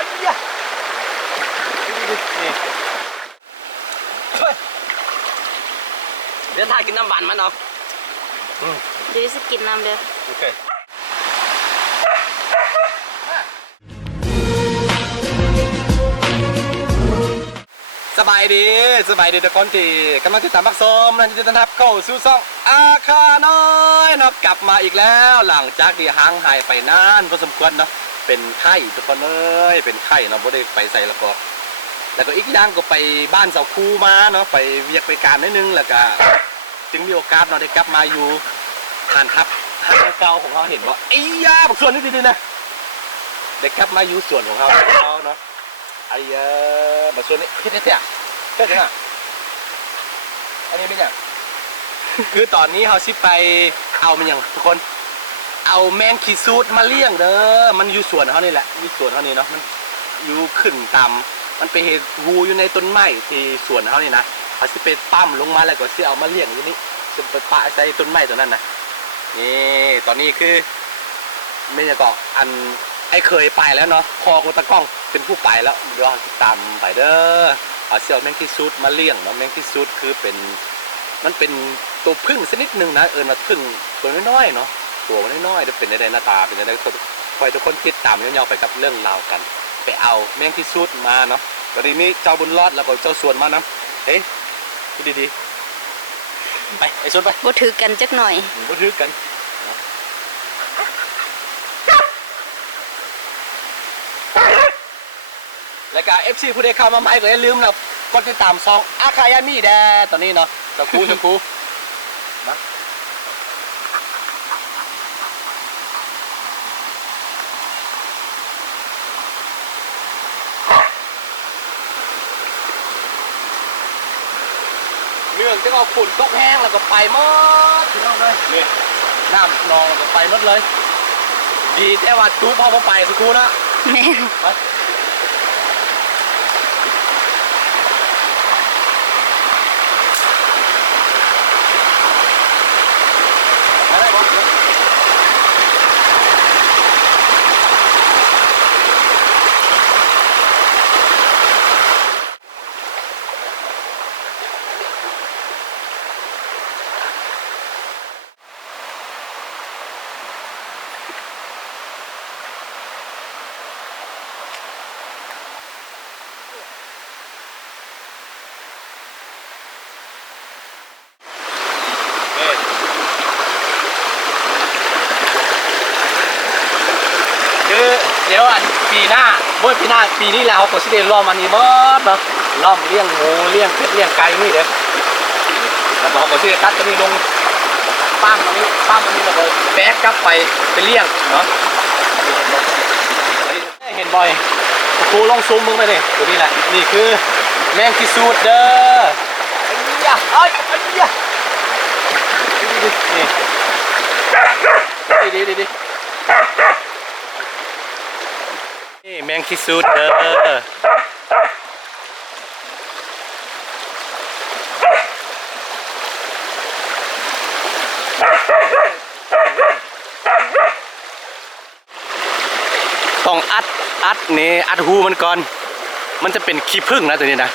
อ้ยะนี่เดี๋ยวทายกินน้ำหวานมันเอาเดี๋ยวจะกินน้ำเด้อโอเคสบายดีทุกคนที่กำลังติดตามพักส้มนั่นจะต้อนรับเข้าสู่ช่องอาคาน้อยเนาะกลับมาอีกแล้วหลังจากที่ห่างหายไปนานพอสมควรเนาะเป็นไข้ทุกคนเอ้ยเป็นไข้เนาะไม่ได้ไปใส่แล้วก็อีกอย่างก็ไปบ้านเสาคูมาเนาะไปเวียกไปการนิดนึงแล้วก็จึงมีโอกาสเนาะได้กลับมาอยู่ฐานทัพห้างเก่าของเราเห็นว่าไอ้ยาบอกส่วนนี้ดีๆนะได้กลับมาอยู่ส่วนของเราเนาะไอ้ยาบอกส่วนนี้ที่นี่เนี่ยเจ้าจังอ่ะอันนี้ไม่เนี่ยคือตอนนี้เขาชิไปเอามันอย่างทุกคนเอาแมงคีซูดมาเลี้ยงเด้อมันอยู่ส่วนเขานี่แหละอยู่ส่วนเขานี่เนาะมันอยู่ขึ้นต่ำมันไปเห็ดหูอยู่ในต้นไม้ที่ส่วนเขานี่นะเขาชิไปปั้มลงมาแล้วก็ชิเอามาเลี้ยงอยู่นี่จะไปปะใส่ต้นไม้ตัวนั้นนะนี่ตอนนี้คือไม่จะเกาะอันไอ้เคยไปแล้วเนาะคอกูตะก้องเป็นผู้ไปแล้วเดี๋ยวติดตามไปเด้อเอาเสี่ยวแมงคีซูดมาเลี้ยงเนาะแมงคีซูดคือมันเป็นตัวพึ่งชนิดหนึ่งนะมาพึ่งตัวน้อยๆเนาะตัวมันน้อยๆจะเป็นในหน้าตาเป็นในคอยทุกคนติดตามยาวๆไปกับเรื่องราวกันไปเอาแมงคีซูดมาเนาะตอนนี้เจ้าบุญรอดแล้วก็เจ้าส่วนมานะเฮ้ยดีๆไปไอ้ส่วนไปบ่ถือกันจักหน่อยบ่ถือกันแล้วก็ FC ผู้ใดเข้ามาใหม่ก็อย่าลืมนะกดติดตามช่องอาคายามีแดตอนนี้เนาะตะคูนะเรื่องจะเอาฝุ่นตกแห้งแล้วก็ไปหมดถึงเอาเลยนี่น้ำนองแล้วก็ไปหมดเลยดีแต่ว่าตู้พอมาไปสักครู่นะแม่เดี๋ยวอันปีหน้าปีนี้แล้วก็สิได้ล้อมอันนี้หมดเนาะล้อมเลี้ยงหมูเลี้ยงเป็ดเลี้ยงไก่นี่เด้อแล้วก็สิได้ตัดตัวนี้ลงปั้มอันนี้แล้วก็แบกกลับไปเลี้ยงเนาะเห็นบ่อยครูลองซูมมึงไปดิตัวนี้แหละนี่คือแมงคีซูดเด้อไอ้ยะนี่ดีนี่แมงคีซูดเด้อต้องอัดนี่อัดหูมันก่อนมันจะเป็นขี้ผึ้งนะตัวนี้นะ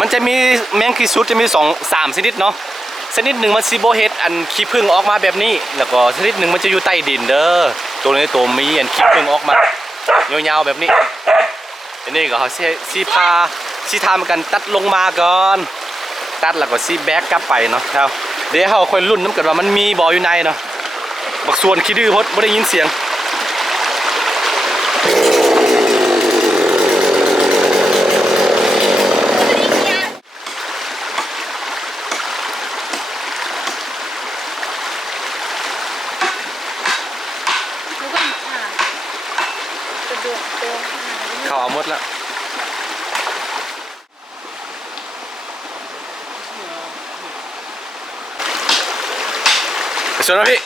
มันจะมีแมงคีซูดจะมี3ชนิดเนาะชนิดหนึ่งมันซีโบเฮดอันขี้ผึ้งออกมาแบบนี้แล้วก็ชนิดหนึ่งมันจะอยู่ใต้ดินเด้อตัวนี้ตัวมีอันขี้ผึ้งออกมายาวๆแบบนี้อันนี้ก็เขาซีทำกันตัดลงมาก่อนตัดแล้วก็ซีแบกกลับไปเนาะครับเดี๋ยวเขาค่อยรุ่นน้ำกันว่ามันมีบ่ออยู่ในเนาะบักส่วนขี้ดื้อพดไม่ได้ยินเสียงเขาเอาหมดแล้วไปชนนะพี่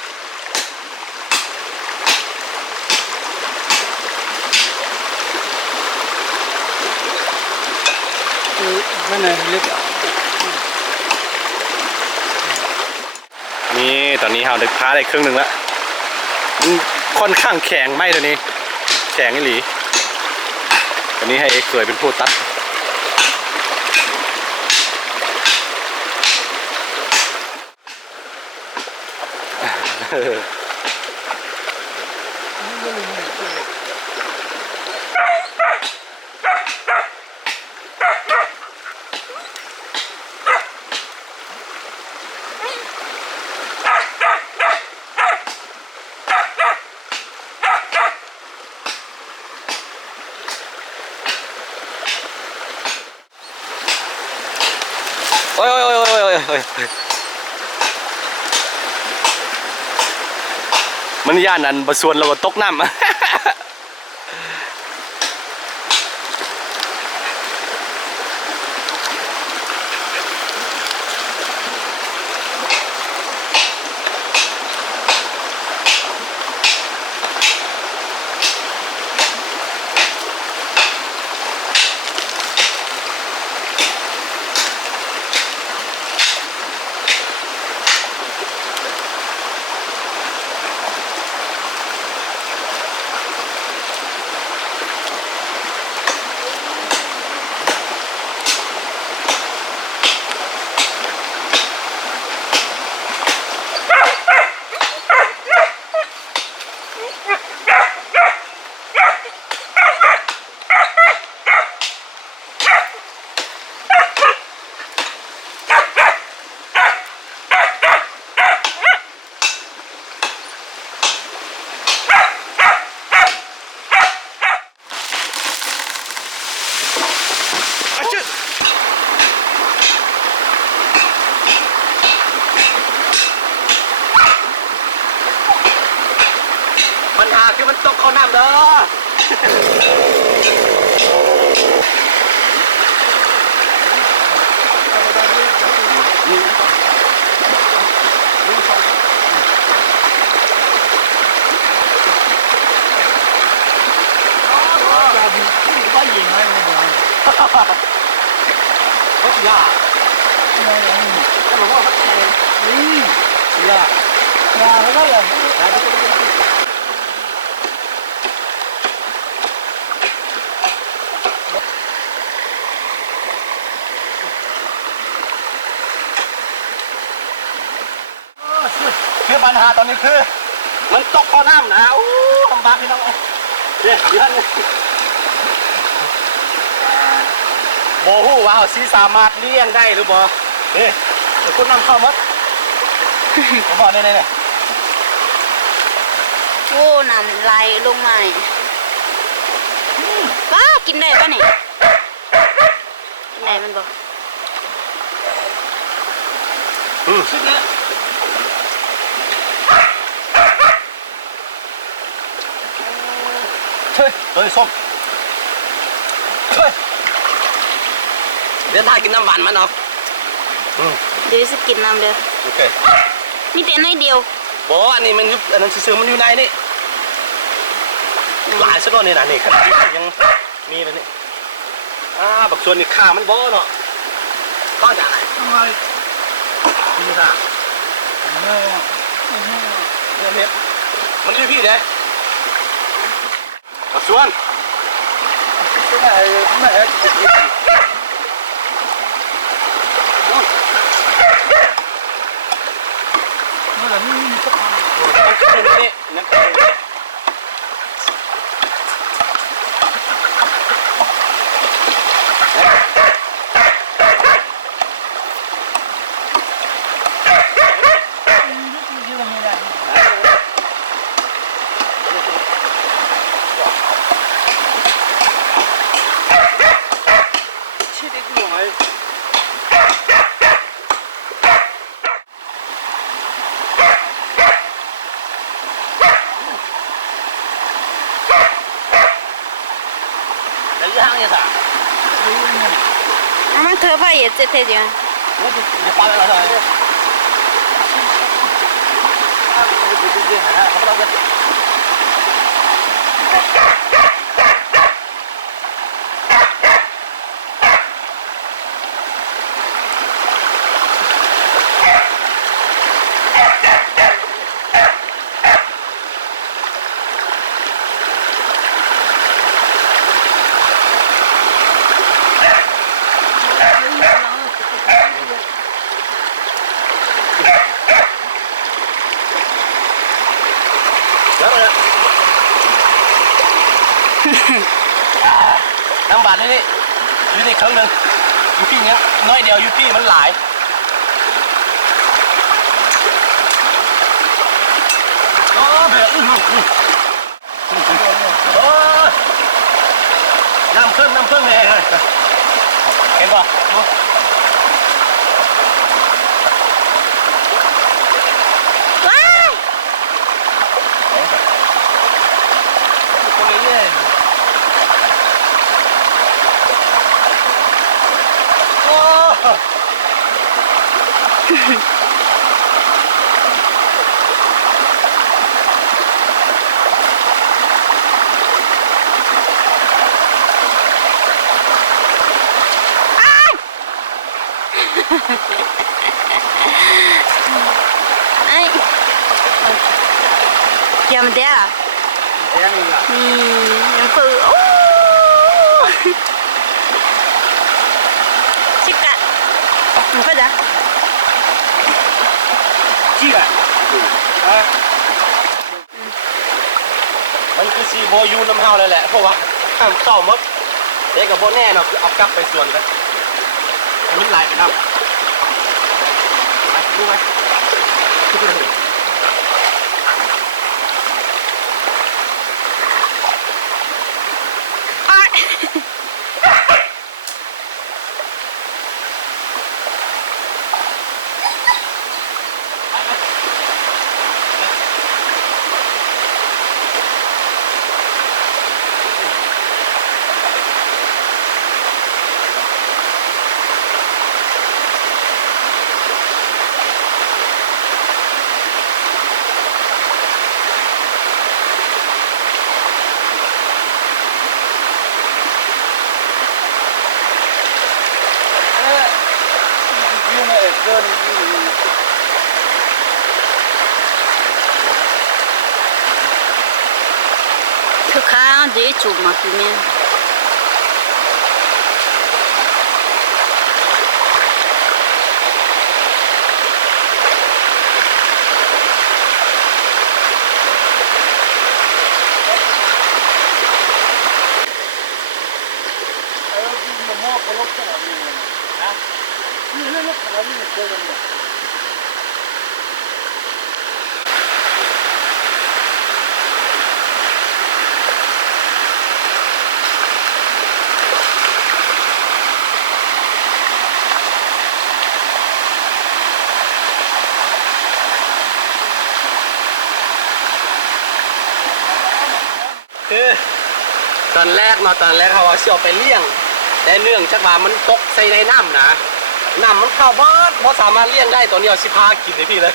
ไม่ไหนเล็กนี่ตอนนี้เราดึกพาได้ครึ่งหนึ่งแล้วค่อนข้างแข็งไหมตัวนี้แข็งอีหลี อันนี้ให้เอ็กซ์สวยเป็นผู้ตัดโอ้ยโอ้ยโอ้ยโอ้ยโอ้ยโอ้ยมันย่านอันบะสวนเราก็ตกน้ำ ปัญหาคือมันตกเข้าน้ำเด้อเขายากแต่ผมว่าเขาแข็งนี่ยากแล้วก็เลยคือปัญหาตอนนี้คือมันตกเข้าน้ำนะอู้ลำบากพี่น้องเดี๋ยวโบหูว่าซีสามารถเลี้ยงได้หรือบ่นี่คุณนำเข้ามัดผมบอกเนี่ย โอ้น้ำไหลลงมานี่ป้ากินได้ปะนี่กินได้มันบอก สุดแล้วเฮ้ยตัวนี้ส้มเฮ้ยเดี๋ยวทายกินน้ำหวานมันเนาะ เดี๋ยวจะกินน้ำเด้อ โอเค มีแต่ในเดียว บอกอันนี้มันอันนั้นซื้อมันอยู่ในนี่หลายสุดนี่นะนี่ขนาดนี้ยังมีเลยนี่บักส่วนนี่ขามันบ่เนาะก็จะไหนทำไมนี่ค่ะเนี่ยมันอยู่พี่เด้บักส่วนนี่นั่นคือama tövbe yiyecek ediyor. Ne para var abi? น้ำบาดนี่อยู่ในครั้งหนึ่งอยู่พี่เนี้ยน้อยเดียวอยู่พี่มันหลายโอ้เบื่อโอ้น้ำพึ่งเลยเห็นป่ะว้ายคนเรื่อยโอ้ ไอ้เกี่ยวมันเด้อ แดงอีกอ่ะ ยังปื้อโอ้ชิกะมันก็จะ จี้อ่ะมันคือซีโบยูน้ำเฮาเลยแหละเพราะว่าข้ามเข้ามัดเด็กกับโบแน่เนาะคือเอากลับไปส่วนกันมันลายไปน้ำไปดูไหม อ้ายคือข้าวเดี๋ยวจุ่มมาคือแม่คือตอนแรกเขาว่าเชี่ยวไปเลี้ยงแต่เนื่องจากว่ามันตกใส่ในน้ำนะน้ำมันเข้าบ้านเพราะสามารถเลี้ยงได้ตัวนี้เอาสิพากินเลยพี่เลย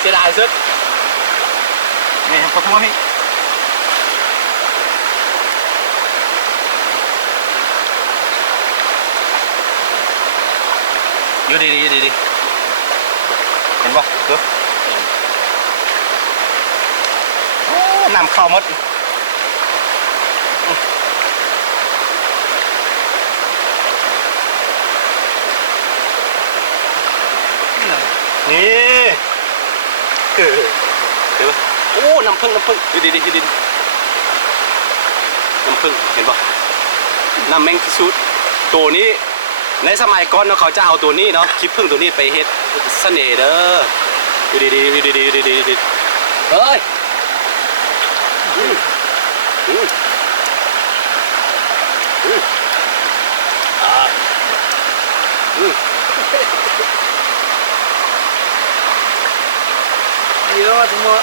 เสียดายสุดนี่ขอโทษพี่อยู่ดีเห็นป่ะดูโอ้น้ำเข้าหมดนี่เดี๋ยวโอ้น้ำผึ้งดูดีน้ำผึ้งเห็นป่ะน้ำแมงกะซูดตัวนี้ในสมัยก่อนเนาะเขาจะเอาตัวนี้เนาะคิดผึ้งตัวนี้ไปเฮ็ดเสน่ห์เด้อดูดีเฮ้ยเยอะทั้งหมด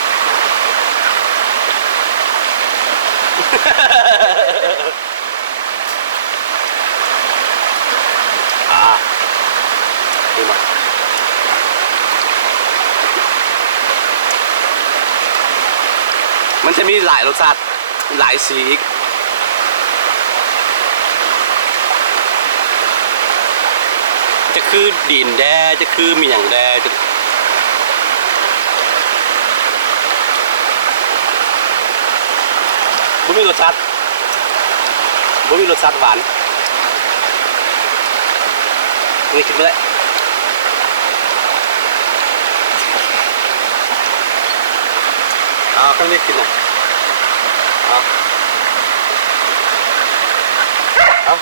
ดีมากมันจะมีหลายรสชาติหลายสีอีกจะคือดินแดจะคือมีอย่างแดจะบ่มีรสชาติหวานนี่กินไปเลยข้างนี้กินนะ เอา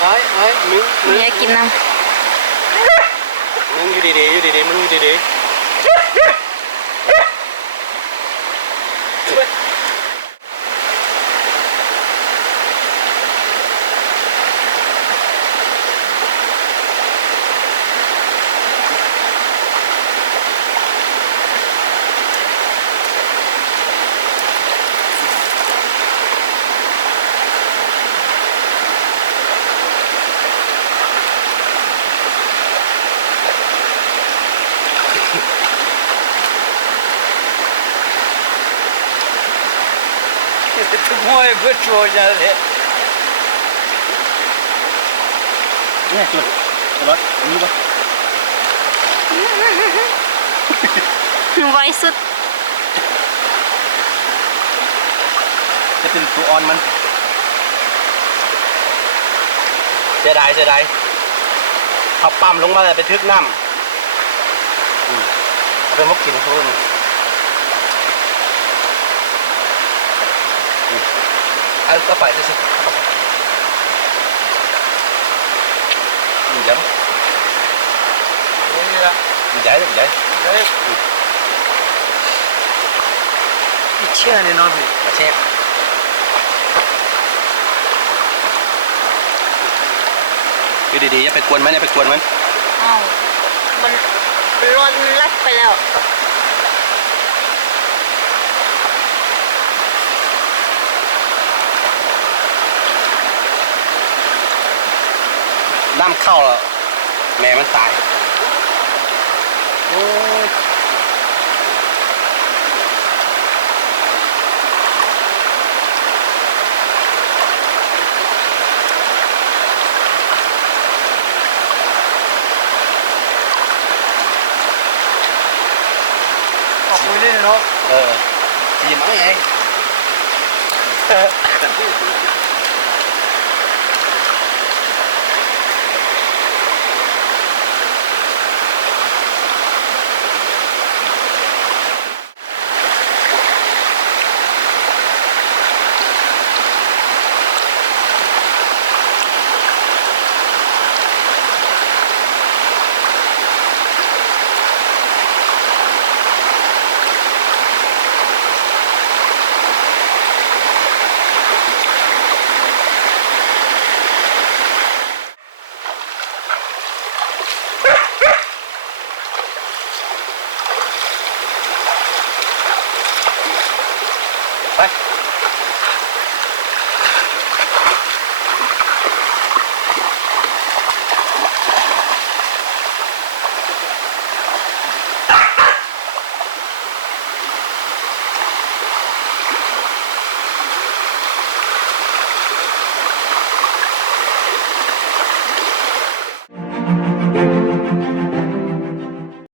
ไอ้มึง มีอะไรกินน้ มึงอยู่ดีๆอยู่ดีๆมึงอยู่ดีๆ Moi, good for you. เนี่ยจุดรถนี่ปะ ำไวสุด จะเป็นตัวอ่อนมันเสียดายเอาปั๊มลงมาเลยไปทึกน้ำเอาไปมกกินเพิ่มเอาก็ไปสิเดี๋ยวใหญ่ใหญ่ İçi yani ne yapayım? มาเชฟอยู่ดีๆอย่าไปกวนมันอย่าไปกวนมัน อ้าวมันร้อนลัดไปแล้ว น้ำเข้าแล้วแม่มันตายโอ้ย Bak öyle ne o? เออจีมเอาไง